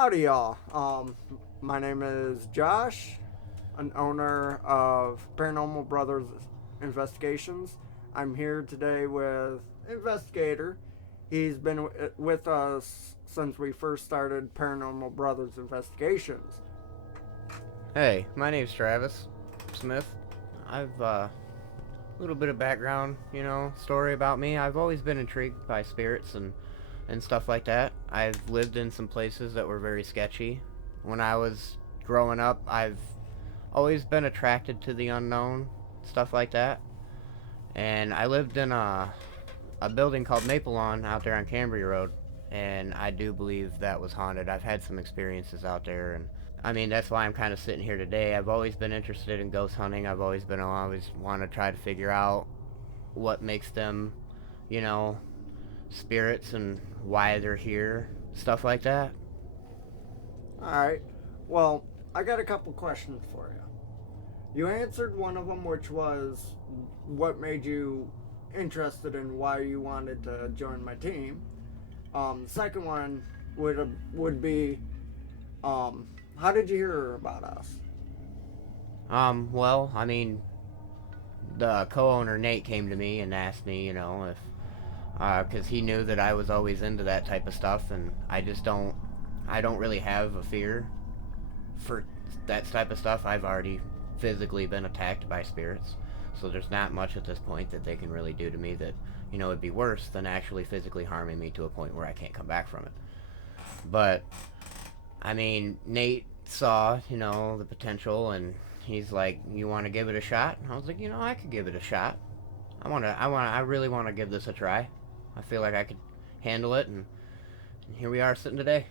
Howdy, y'all. My name is Josh, an owner of Paranormal Brothers Investigations. I'm here today with investigator. He's been with us since we first started Paranormal Brothers Investigations. Hey, my name's Travis Smith. I've a little bit of background, story about me. I've always been intrigued by spirits and stuff like that. I've lived in some places that were very sketchy. When I was growing up, I've always been attracted to the unknown, stuff like that. And I lived in a building called Maple Lawn out there on Cambria Road, and I do believe that was haunted. I've had some experiences out there, and I mean, that's why I'm kind of sitting here today. I've always been interested in ghost hunting. I've always want to try to figure out what makes them, you know, spirits and why they're here, stuff like that. Alright, well, I got a couple questions for you. You answered one of them, which was what made you interested in why you wanted to join my team. The second one would be, how did you hear about us? Well, I mean, the co-owner Nate came to me and asked me, if, because he knew that I was always into that type of stuff, and I don't really have a fear for that type of stuff. I've already physically been attacked by spirits, so there's not much at this point that they can really do to me that, would be worse than actually physically harming me to a point where I can't come back from it. But, I mean, Nate saw, the potential, and he's like, "You want to give it a shot?" And I was like, I could give it a shot. I really want to give this a try. I feel like I could handle it, and here we are sitting today.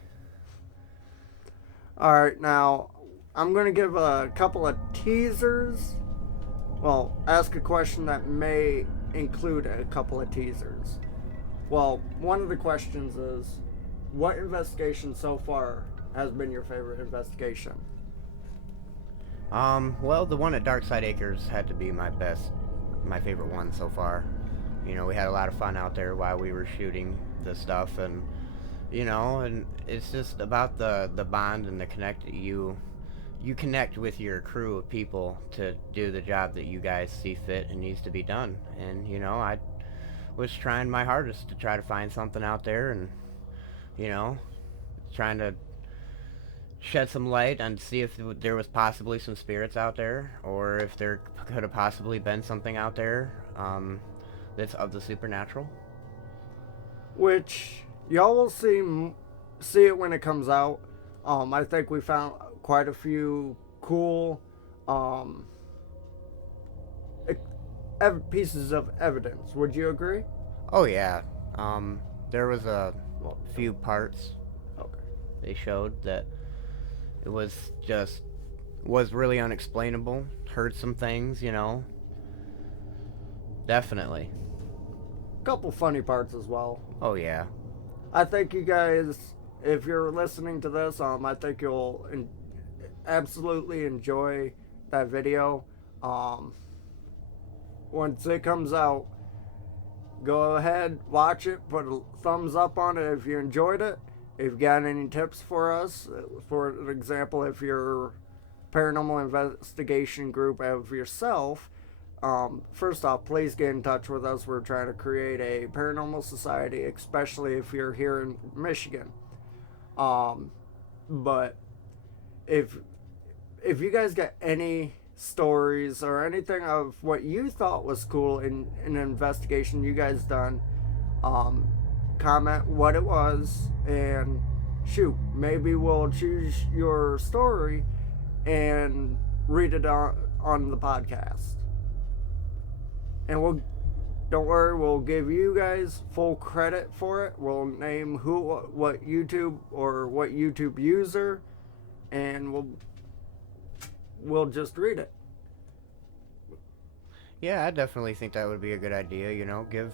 Alright, now, I'm going to give a couple of teasers. Well, ask a question that may include a couple of teasers. Well, one of the questions is, what investigation so far has been your favorite investigation? Well, the one at Dark Syde Acres had to be my favorite one so far. We had a lot of fun out there while we were shooting the stuff, and and it's just about the bond and the connect. You connect with your crew of people to do the job that you guys see fit and needs to be done. And I was trying my hardest to try to find something out there, and trying to shed some light and see if there was possibly some spirits out there, or if there could have possibly been something out there that's of the supernatural. Which y'all will see it when it comes out. I think we found quite a few cool pieces of evidence. Would you agree? Oh yeah. There was a few parts Okay. they showed that it was really unexplainable. Heard some things, Definitely. Couple funny parts as well. Oh yeah. I think you guys, if you're listening to this, I think you'll absolutely enjoy that video. Once it comes out, go ahead, watch it, put a thumbs up on it if you enjoyed it. If you got any tips for us, for example, if you're paranormal investigation group of yourself, first off, please get in touch with us. We're trying to create a paranormal society, especially if you're here in Michigan. But if you guys got any stories or anything of what you thought was cool in an investigation you guys done, comment what it was, and shoot, maybe we'll choose your story and read it on the podcast. And don't worry, we'll give you guys full credit for it. We'll name what YouTube or what YouTube user, and we'll just read it. Yeah, I definitely think that would be a good idea, give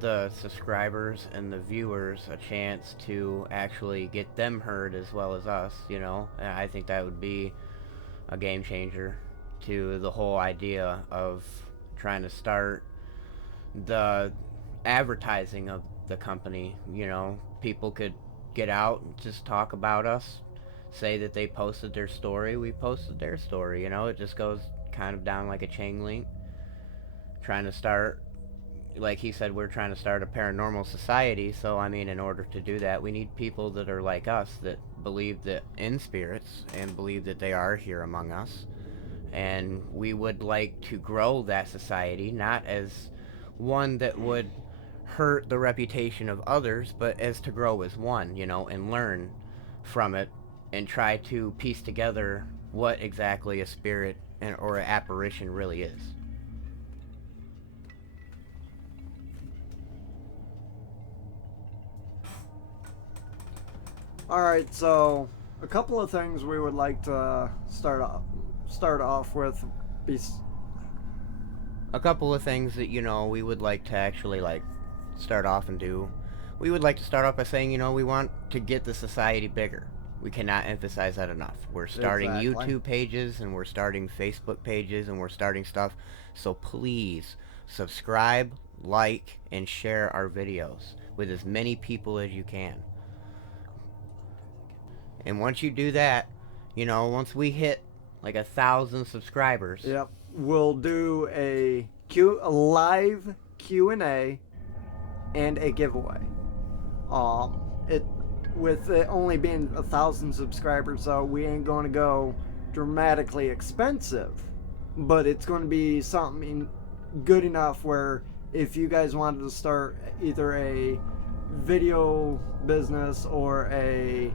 the subscribers and the viewers a chance to actually get them heard as well as us, I think that would be a game changer to the whole idea of trying to start the advertising of the company. People could get out and just talk about us, say that they posted their story, we posted their story. It just goes kind of down like a chain link. Trying to start, like he said, we're trying to start a paranormal society. So I mean, in order to do that, we need people that are like us, that believe that in spirits and believe that they are here among us. And we would like to grow that society, not as one that would hurt the reputation of others, but as to grow as one, and learn from it and try to piece together what exactly a spirit or an apparition really is. All right, so a couple of things we would like to start off with. A couple of things that we would like to actually start off and do. We would like to start off by saying we want to get the society bigger. We cannot emphasize that enough. We're starting YouTube pages, and we're starting Facebook pages, and we're starting stuff. So please subscribe, like, and share our videos with as many people as you can. And once you do that, once we hit 1,000 subscribers. Yep. We'll do a live Q&A and a giveaway. With it only being 1,000 subscribers, so we ain't going to go dramatically expensive, but it's going to be something good enough where if you guys wanted to start either a video business or a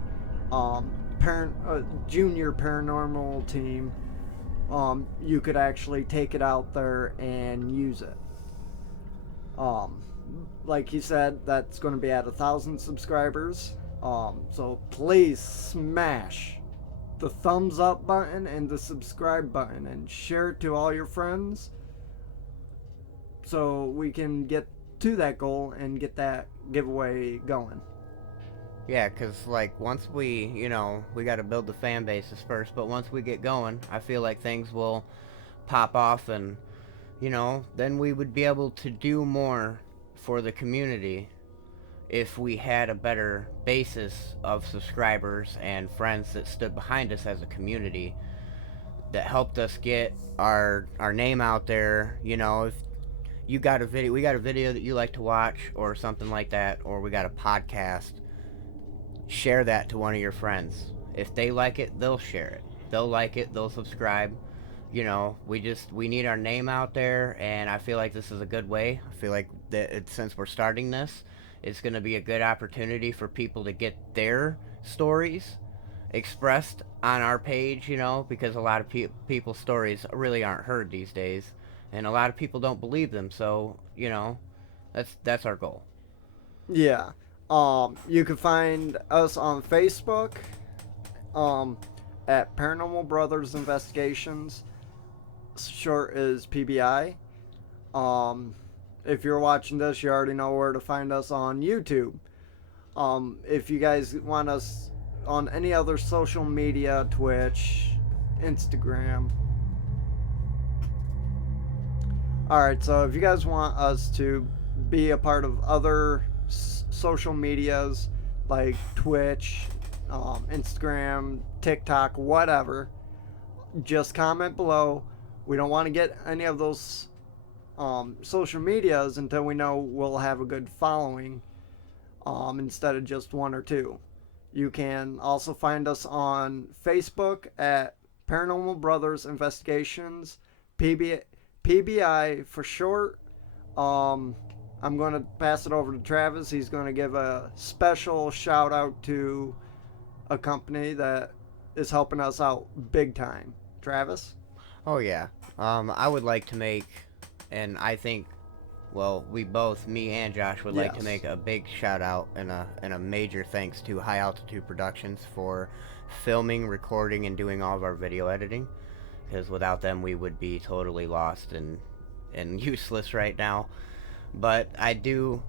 junior paranormal team, you could actually take it out there and use it. Like he said, that's going to be at 1,000 subscribers. So please smash the thumbs up button and the subscribe button and share it to all your friends so we can get to that goal and get that giveaway going. Yeah, because once we got to build the fan bases first, but once we get going, I feel like things will pop off, and then we would be able to do more for the community if we had a better basis of subscribers and friends that stood behind us as a community, that helped us get our name out there. If you got a video, we got a video that you like to watch or something like that, or we got a podcast, share that to one of your friends. If they like it, they'll share it. They'll like it, they'll subscribe. We need our name out there, and I feel like this is a good way. I feel like that since we're starting this, it's going to be a good opportunity for people to get their stories expressed on our page, because a lot of people's stories really aren't heard these days, and a lot of people don't believe them. So, that's our goal. Yeah. You can find us on Facebook at Paranormal Brothers Investigations. Short is PBI. If you're watching this, you already know where to find us on YouTube. If you guys want us on any other social media, Twitch, Instagram. Alright, so if you guys want us to be a part of other social medias like Twitch, Instagram, TikTok, whatever, just comment below. We don't want to get any of those social medias until we know we'll have a good following, instead of just one or two. You can also find us on Facebook at Paranormal Brothers Investigations, PBI for short. I'm going to pass it over to Travis. He's going to give a special shout out to a company that is helping us out big time. Travis? Oh yeah. I would like to make, and I think, we both, me and Josh, would like to make a big shout out and a major thanks to High Altitude Productions for filming, recording, and doing all of our video editing. Because without them, we would be totally lost and useless right now. But I do,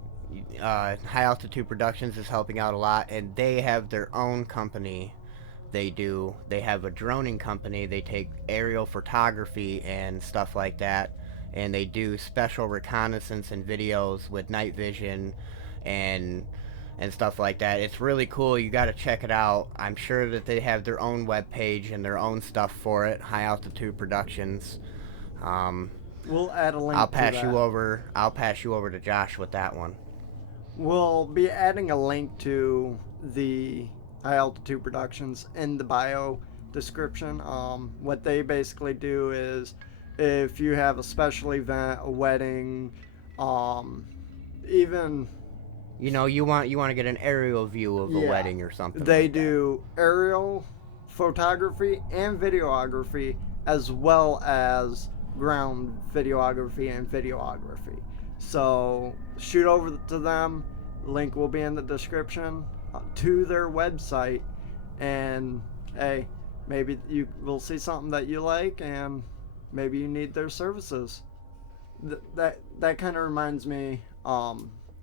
High Altitude Productions is helping out a lot, and they have their own company. They have a droning company. They take aerial photography and stuff like that, and they do special reconnaissance and videos with night vision and and stuff like that. It's really cool. You got to check it out. I'm sure that they have their own webpage and their own stuff for it. High Altitude Productions. We'll add a link. I'll pass you over. I'll pass you over to Josh with that one. We'll be adding a link to the High Altitude Productions in the bio description. What they basically do is, if you have a special event, a wedding, even you want to get an aerial view of a wedding or something. They like do aerial photography and videography, as well as ground videography and videography. So shoot over to them. Link will be in the description to their website, and hey, maybe you will see something that you like, and maybe you need their services. That kind of reminds me.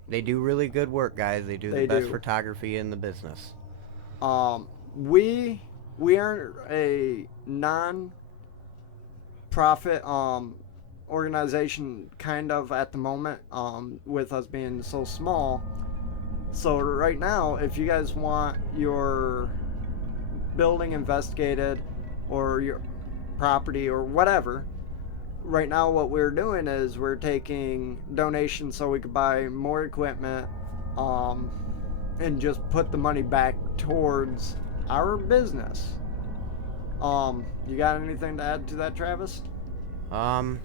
They do really good work, guys. They do the best photography in the business. We are a non-profit organization kind of at the moment, with us being so small. So right now, if you guys want your building investigated or your property or whatever, right now what we're doing is we're taking donations so we could buy more equipment, and just put the money back towards our business. You got anything to add to that, Travis? Well,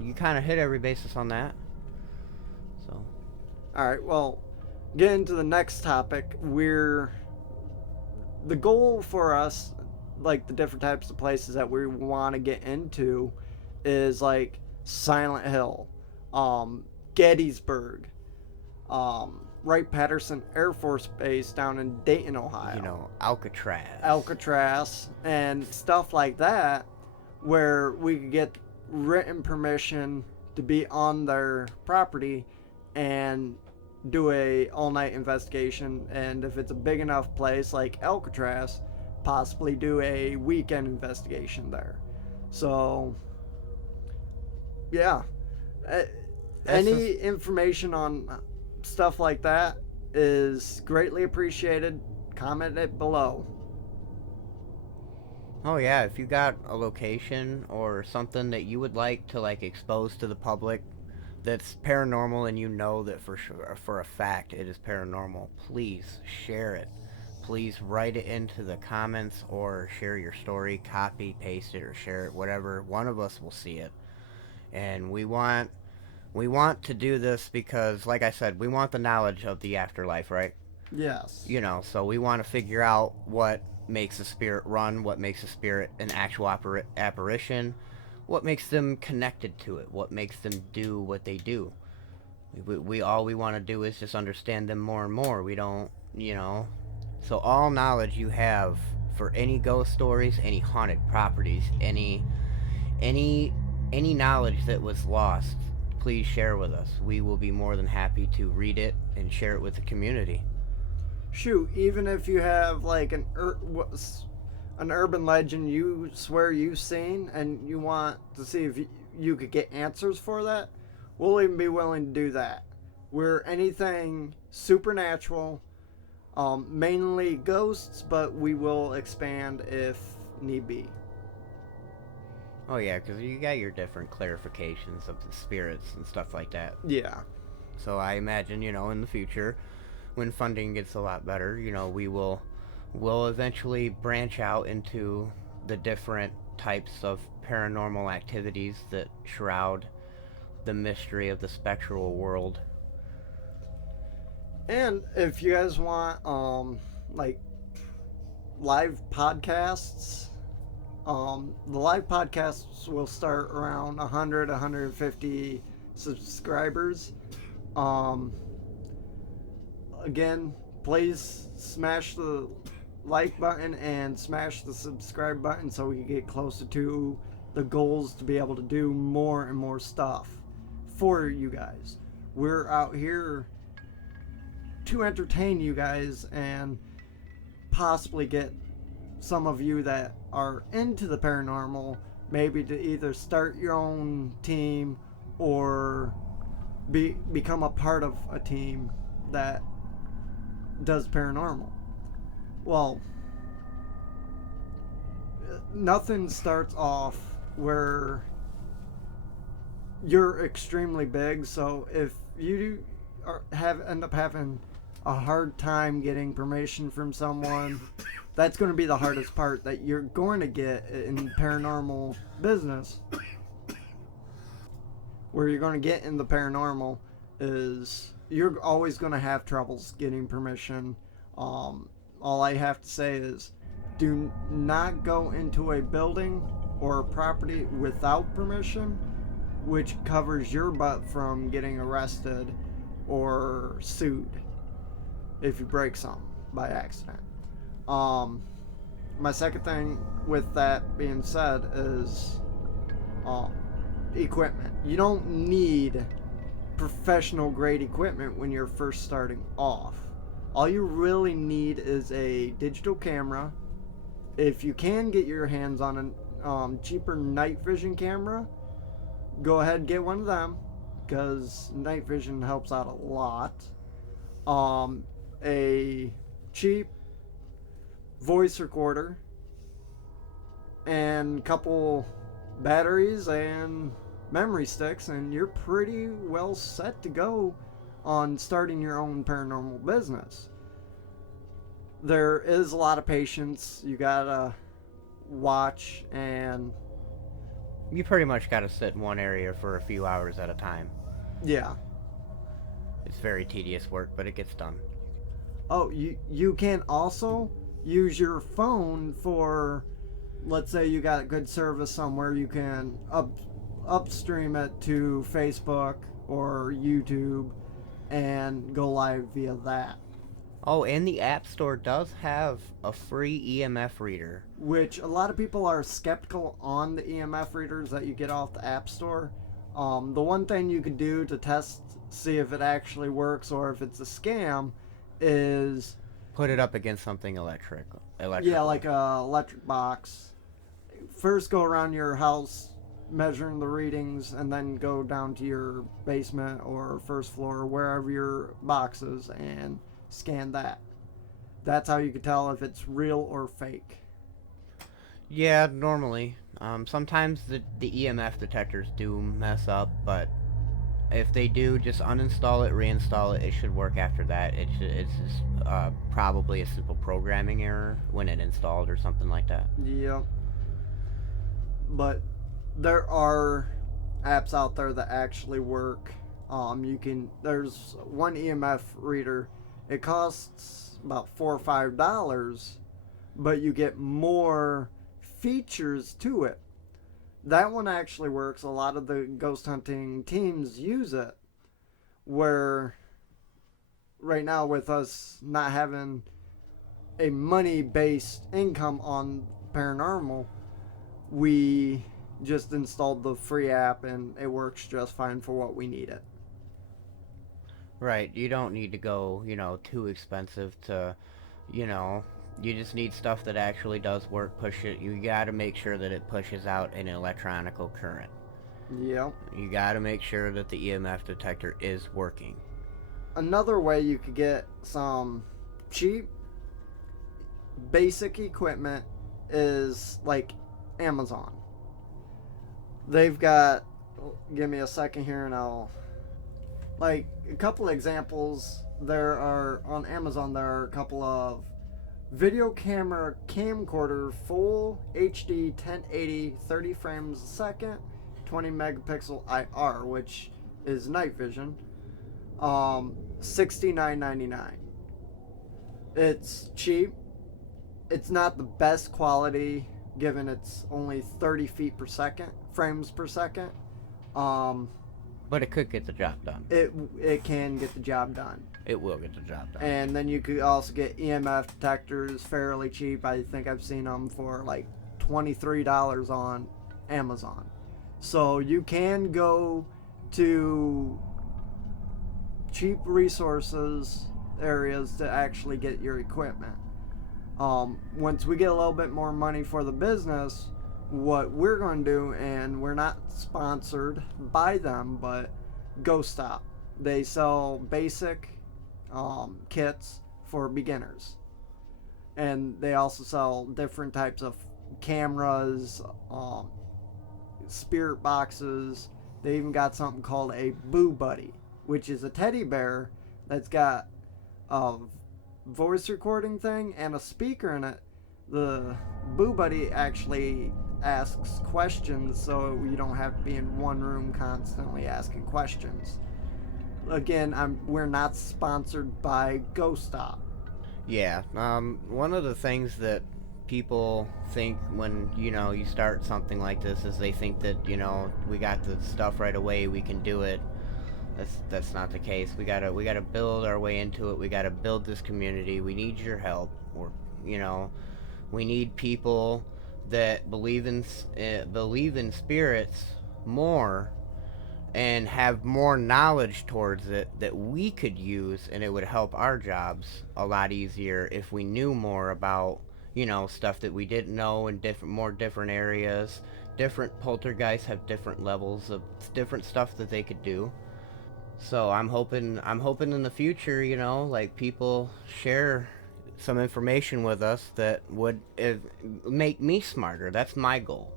you kind of hit every basis on that. So. Alright, well, getting to the next topic, the goal for us, like the different types of places that we want to get into, is like Silent Hill, Gettysburg, Wright-Patterson Air Force Base down in Dayton, Ohio. Alcatraz, and stuff like that, where we could get written permission to be on their property and do a all-night investigation, and if it's a big enough place like Alcatraz, possibly do a weekend investigation there. So yeah, any information on stuff like that is greatly appreciated. Comment it below. Oh yeah, if you got a location or something that you would like to expose to the public that's paranormal, and you know that for sure, for a fact, it is paranormal, please share it. Please write it into the comments or share your story, copy, paste it, or share it, whatever. One of us will see it. And we want to do this because, like I said, we want the knowledge of the afterlife, right? Yes. So we want to figure out what makes a spirit run, what makes a spirit an actual apparition, what makes them connected to it, what makes them do what they do. We all we want to do is just understand them more and more. We don't, So all knowledge you have for any ghost stories, any haunted properties, any knowledge that was lost, please share with us. We will be more than happy to read it and share it with the community. Shoot, even if you have like an urban legend you swear you've seen and you want to see if you could get answers for that, we'll even be willing to do that. We're anything supernatural, mainly ghosts, but we will expand if need be. Oh yeah, because you got your different clarifications of the spirits and stuff like that. Yeah. So I imagine, in the future, when funding gets a lot better, we'll eventually branch out into the different types of paranormal activities that shroud the mystery of the spectral world. And if you guys want live podcasts, the live podcasts will start around 150 subscribers. Again, please smash the like button and smash the subscribe button so we can get closer to the goals to be able to do more and more stuff for you guys. We're out here to entertain you guys and possibly get some of you that are into the paranormal maybe to either start your own team or become a part of a team that does paranormal. Well, nothing starts off where you're extremely big, so if you end up having a hard time getting permission from someone, that's going to be the hardest part that you're going to get in paranormal business. Where you're going to get in the paranormal is you're always going to have troubles getting permission. All I have to say is do not go into a building or a property without permission, which covers your butt from getting arrested or sued if you break something by accident. My second thing with that being said is equipment. You don't need professional grade equipment when you're first starting off. All you really need is a digital camera. If you can get your hands on a cheaper night vision camera, go ahead and get one of them, because night vision helps out a lot. A cheap voice recorder and a couple batteries and memory sticks, and you're pretty well set to go on starting your own paranormal business. There is a lot of patience. You gotta watch, and You pretty much gotta sit in one area for a few hours at a time. yeah. It's very tedious work, but it gets done. Oh, you can also use your phone for, let's say you got good service somewhere, you can upstream it to Facebook or YouTube and go live via that. Oh, and the App Store does have a free EMF reader. Which a lot of people are skeptical on the EMF readers that you get off the App Store. The one thing you could do to test, see if it actually works or if it's a scam, is Put it up against something electrical. yeah, like a electric box. First, go around your house measuring the readings, and then go down to your basement or first floor or wherever your box is and scan that. That's how you can tell if it's real or fake. Yeah, normally. Sometimes the EMF detectors do mess up, but if they do, just uninstall it, reinstall it. It should work after that. It's just, probably a simple programming error when it installed or something like that. Yep. But there are apps out there that actually work. There's one EMF reader. It costs about $4 or $5, but you get more features to it. That one actually works. A lot of the ghost hunting teams use it. Where right now, with us not having a money-based income on paranormal, we just installed the free app and it works just fine for what we need it. Right, you don't need to go, too expensive to, you just need stuff that actually does work. You gotta make sure that it pushes out an electronical current. Yep. You gotta make sure that the EMF detector is working. Another way you could get some cheap, basic equipment is like Amazon. They've got, give me a second here and I'll, like a couple examples. There are, on Amazon, there are a couple of video camera camcorder, full HD 1080 30 frames a second, 20 megapixel IR, which is night vision. $69.99. It's cheap. It's not the best quality, given it's only 30 feet per second, frames per second. But it could get the job done. It can get the job done. It will get the job done. And then you could also get EMF detectors fairly cheap. I think I've seen them for like $23 on Amazon. So you can go to cheap resources areas to actually get your equipment. Once we get a little bit more money for the business, what we're going to do, and we're not sponsored by them, but Ghost Stop. They sell basic kits for beginners. And they also sell different types of cameras, spirit boxes. They even got something called a Boo Buddy, which is a teddy bear that's got a voice recording thing and a speaker in it. The Boo Buddy actually asks questions, so you don't have to be in one room constantly asking questions. Again, we're not sponsored by Ghost Stop. Yeah, one of the things that people think when, you start something like this is they think that, we got the stuff right away, we can do it. That's not the case. We gotta build our way into it. We gotta build this community. We need your help. We need people that believe in spirits more and have more knowledge towards it that we could use, and it would help our jobs a lot easier if we knew more about, stuff that we didn't know in different areas. Different poltergeists have different levels of different stuff that they could do. So I'm hoping in the future, like people share some information with us that would make me smarter. That's my goal.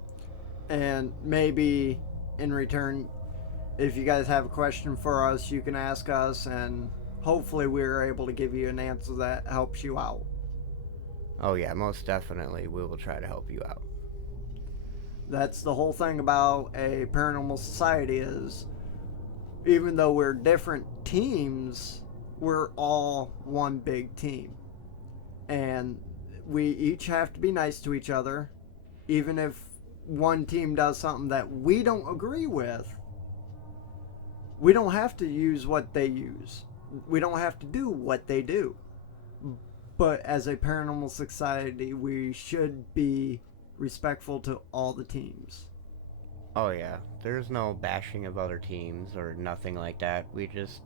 And maybe in return, if you guys have a question for us, you can ask us, and hopefully we're able to give you an answer that helps you out. Oh yeah, most definitely. We will try to help you out. That's the whole thing about a paranormal society is, even though we're different teams, we're all one big team. And we each have to be nice to each other. Even if one team does something that we don't agree with, we don't have to use what they use. We don't have to do what they do. But as a paranormal society, we should be respectful to all the teams. Oh yeah, there's no bashing of other teams or nothing like that. We just,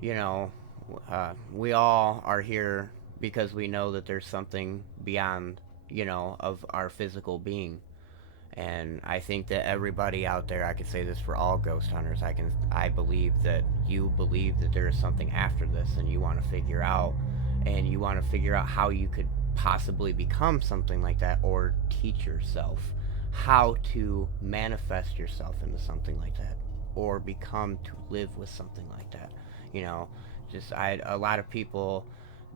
we all are here because we know that there's something beyond, of our physical being. And I think that everybody out there, I can say this for all ghost hunters, I believe that you believe that there is something after this, and you want to figure out how you could possibly become something like that, or teach yourself how to manifest yourself into something like that, or become to live with something like that. A lot of people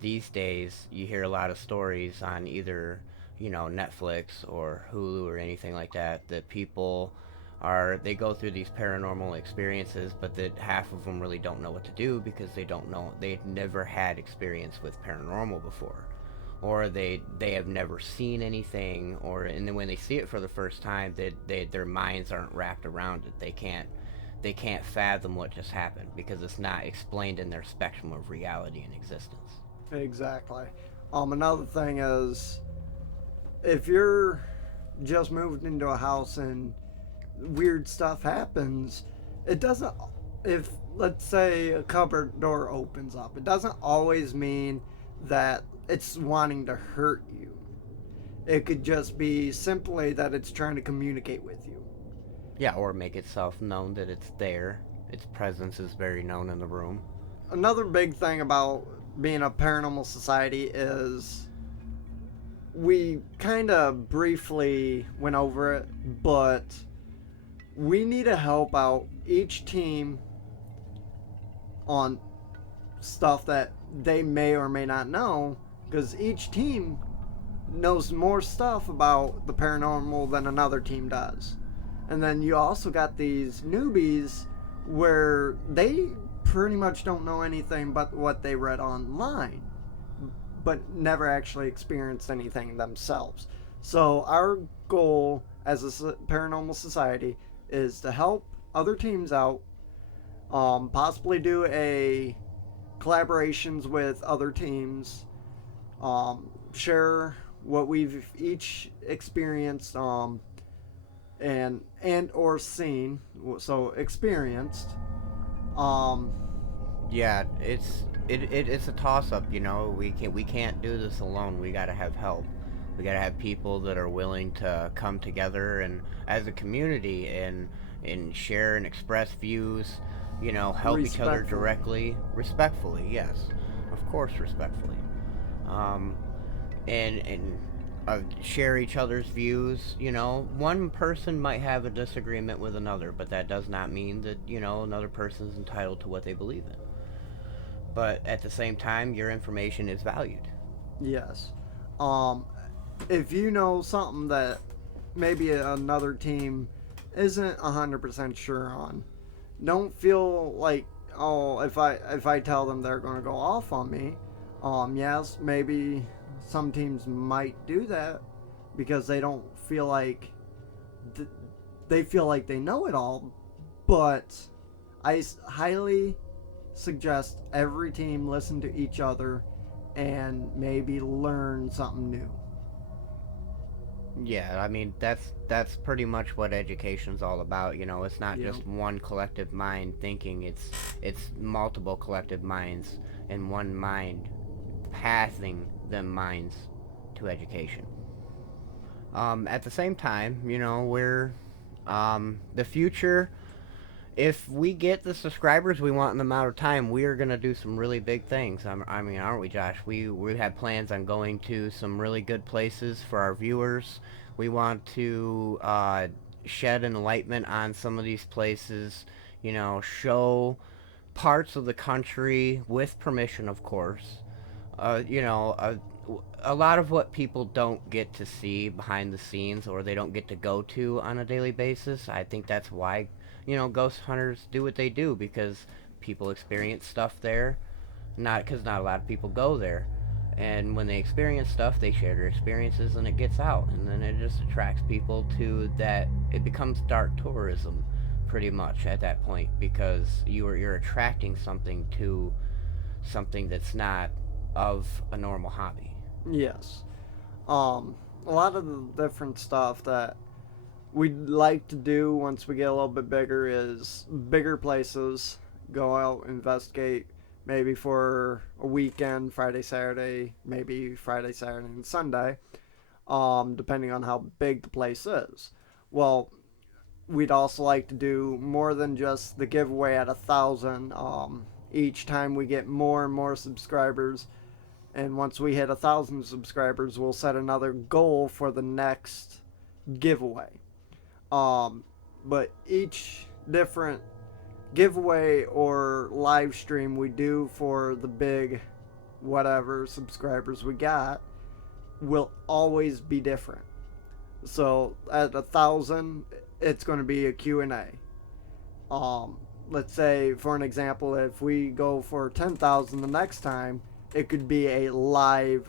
these days, you hear a lot of stories on either Netflix or Hulu or anything like that, that people they go through these paranormal experiences, but that half of them really don't know what to do because they've never had experience with paranormal before, or they have never seen anything, and then when they see it for the first time, their minds aren't wrapped around it. They can't fathom what just happened because it's not explained in their spectrum of reality and existence. Exactly. Another thing is, if you're just moved into a house and weird stuff happens, if let's say a cupboard door opens up, it doesn't always mean that it's wanting to hurt you. It could just be simply that it's trying to communicate with you. Yeah, or make itself known that it's there. Its presence is very known in the room. Another big thing about being a paranormal society is, we kind of briefly went over it, but we need to help out each team on stuff that they may or may not know, because each team knows more stuff about the paranormal than another team does. And then you also got these newbies where they pretty much don't know anything but what they read online, but never actually experienced anything themselves. So our goal as a paranormal society is to help other teams out, possibly do a collaborations with other teams, share what we've each experienced, and or seen, so experienced. Yeah, it's a toss up. We can't do this alone. We gotta have help. We gotta have people that are willing to come together and as a community and share and express views. Help each other directly, respectfully. Yes. of course, respectfully. Um, and share each other's views. You know, one person might have a disagreement with another, but that does not mean that, you know, another person is entitled to what they believe in. But at the same time, your information is valued. Yes. Um, if you know something that maybe another team isn't 100% sure on, don't feel like, oh, if I tell them they're going to go off on me. Yes, maybe some teams might do that because they don't feel like th- they feel like they know it all, but I highly suggest every team listen to each other and maybe learn something new. Yeah, I mean that's pretty much what education's all about. You know, it's not You know, just one collective mind thinking. It's multiple collective minds and one mind passing them minds to education. At the same time, you know, we're the future. If we get the subscribers we want in the amount of time, we are gonna do some really big things. I mean, aren't we, Josh? We have plans on going to some really good places for our viewers. We want to shed enlightenment on some of these places. You know, show parts of the country with permission, of course. You know, a lot of what people don't get to see behind the scenes or they don't get to go to on a daily basis. I think that's why, you know, ghost hunters do what they do, because people experience stuff there, not because not a lot of people go there. And when they experience stuff, they share their experiences and it gets out. And then it just attracts people to that. It becomes dark tourism pretty much at that point, because you're attracting something to something that's not of a normal hobby. yes. A lot of the different stuff that we'd like to do once we get a little bit bigger is bigger places, go out, investigate, maybe for a weekend, Friday, Saturday, maybe Friday, Saturday, and Sunday, depending on how big the place is. Well, we'd also like to do more than just the giveaway at 1,000. Each time we get more and more subscribers, and once we hit 1,000 subscribers, we'll set another goal for the next giveaway. Um, but each different giveaway or live stream we do for the big whatever subscribers we got will always be different. So at 1,000, it's going to be a Q&A. Let's say, for an example, if we go for 10,000 the next time, it could be a live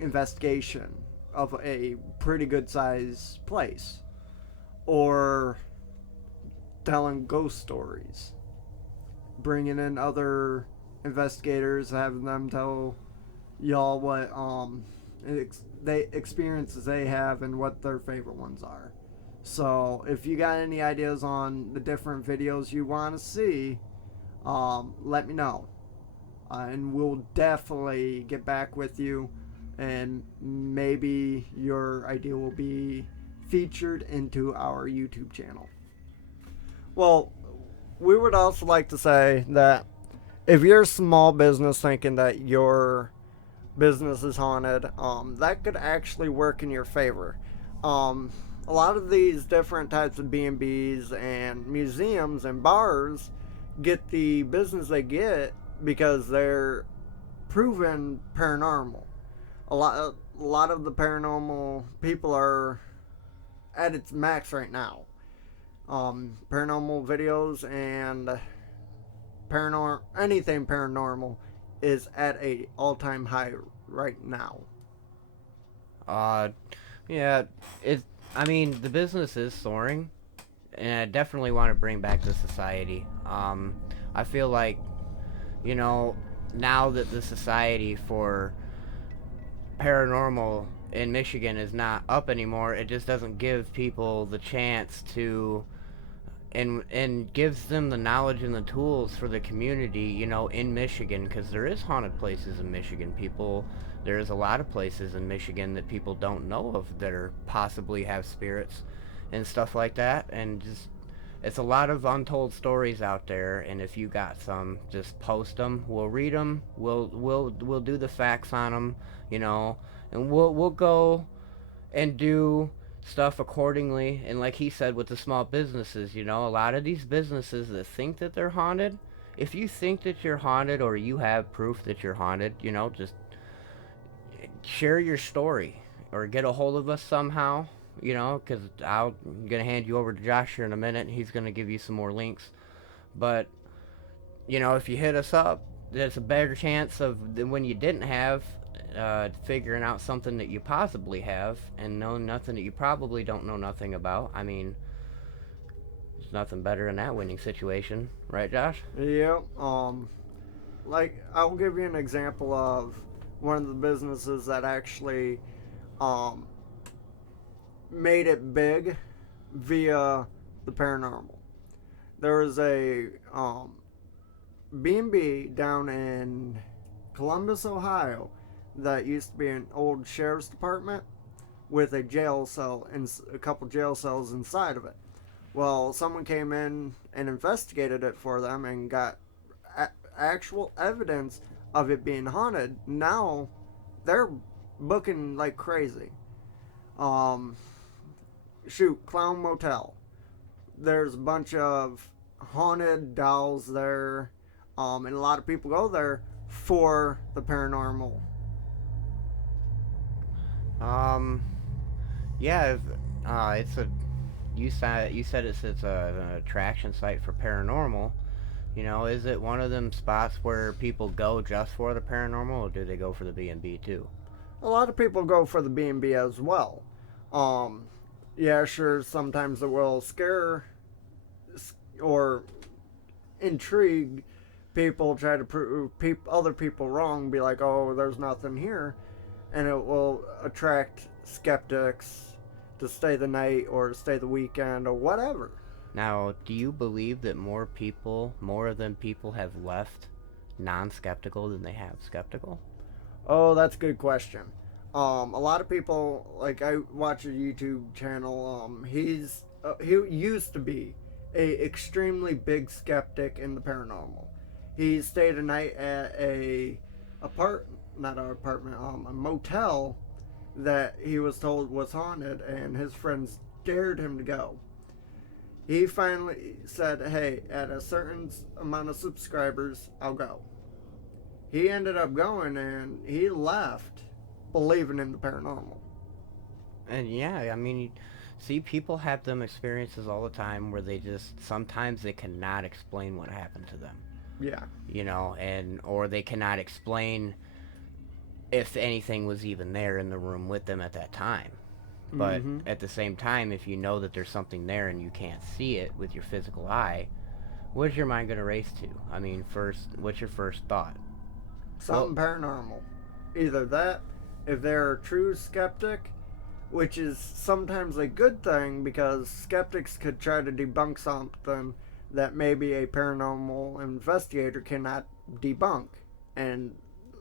investigation of a pretty good sized place, or telling ghost stories, bringing in other investigators, having them tell y'all what they experiences they have and what their favorite ones are. So if you got any ideas on the different videos you want to see, let me know, and we'll definitely get back with you, and maybe your idea will be featured into our YouTube channel. Well, we would also like to say that if you're a small business thinking that your business is haunted, that could actually work in your favor. A lot of these different types of B&Bs and museums and bars get the business they get because they're proven paranormal. A lot of the paranormal people are at its max right now. Paranormal videos and anything paranormal is at a all-time high right now. Uh, yeah, it. I mean, the business is soaring, and I definitely want to bring back the society. I feel like, you know, now that the society for paranormal in Michigan is not up anymore, it just doesn't give people the chance to, and gives them the knowledge and the tools for the community, you know, in Michigan, because there is haunted places in Michigan. There's a lot of places in Michigan that people don't know of that are possibly have spirits and stuff like that, and just It's a lot of untold stories out there, and if you got some, just post them. We'll read them. We'll do the facts on them, you know, and we'll go and do stuff accordingly. And like he said, with the small businesses, you know, a lot of these businesses that think that they're haunted, if you think that you're haunted or you have proof that you're haunted, you know, just share your story or get a hold of us somehow, you know, because I'm going to hand you over to Josh here in a minute. He's going to give you some more links. But, you know, if you hit us up, there's a better chance of than when you didn't have figuring out something that you possibly have and know nothing that you probably don't know nothing about. I mean, there's nothing better in that winning situation. Right, Josh? Yeah. Like, I'll give you an example of one of the businesses that actually um, made it big via the paranormal. There was a B&B down in Columbus, Ohio, that used to be an old sheriff's department with a jail cell and a couple jail cells inside of it. Well, someone came in and investigated it for them and got actual evidence of it being haunted. Now they're booking like crazy. Um, Clown Motel. There's a bunch of haunted dolls there, and a lot of people go there for the paranormal. Yeah, it's a. You said it's an attraction site for paranormal. You know, is it one of them spots where people go just for the paranormal, or do they go for the B&B too? A lot of people go for the B&B as well. Um, yeah, sure, sometimes it will scare or intrigue people, try to prove other people wrong, be like, oh, there's nothing here. And it will attract skeptics to stay the night or stay the weekend or whatever. Now, do you believe that more of them people have left non-skeptical than they have skeptical? Oh, that's a good question. A lot of people, like I watch a YouTube channel. He used to be a extremely big skeptic in the paranormal. He stayed a night at not an apartment, a motel that he was told was haunted, and his friends dared him to go. He finally said, "Hey, at a certain amount of subscribers, I'll go." He ended up going, and he left believing in the paranormal. And yeah, I mean, see, people have them experiences all the time where they just sometimes they cannot explain what happened to them. Yeah. You know, and or they cannot explain if anything was even there in the room with them at that time. But at the same time, if you know that there's something there and you can't see it with your physical eye, where's your mind going to race to? I mean, what's your first thought? Something paranormal. Either that, if they're a true skeptic, which is sometimes a good thing because skeptics could try to debunk something that maybe a paranormal investigator cannot debunk. And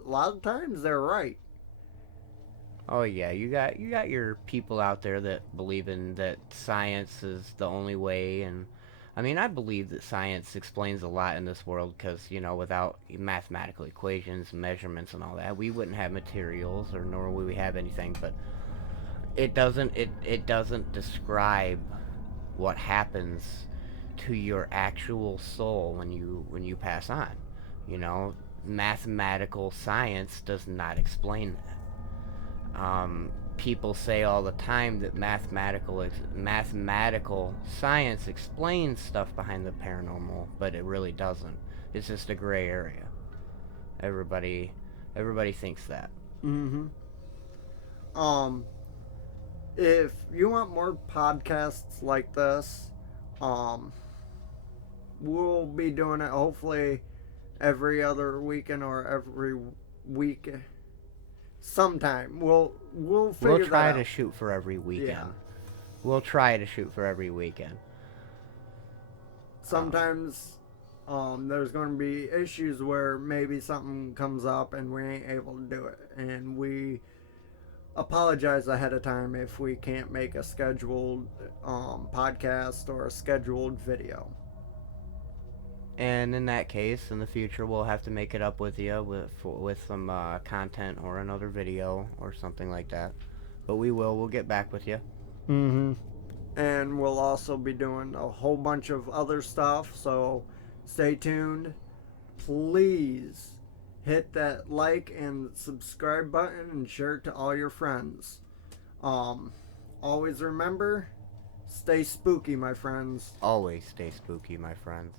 a lot of times they're right. Oh yeah, you got your people out there that believe in that science is the only way, and I mean I believe that science explains a lot in this world because you know without mathematical equations, measurements, and all that, we wouldn't have materials, or nor would we have anything. But it doesn't describe what happens to your actual soul when you pass on. You know, mathematical science does not explain that. People say all the time that mathematical science explains stuff behind the paranormal, but it really doesn't. It's just a gray area. Everybody thinks that. Mm-hmm. Um, if you want more podcasts like this, we'll be doing it hopefully every other weekend or every week. Sometime we'll figure We'll try that to out. shoot for every weekend. Yeah. We'll try to shoot for every weekend. Sometimes there's going to be issues where maybe something comes up and we ain't able to do it, and we apologize ahead of time if we can't make a scheduled podcast or a scheduled video. And in that case, in the future, we'll have to make it up with you with some content or another video or something like that. But we'll get back with you. Mm-hmm. And we'll also be doing a whole bunch of other stuff, so stay tuned. Please hit that like and subscribe button and share it to all your friends. Always remember, stay spooky, my friends. Always stay spooky, my friends.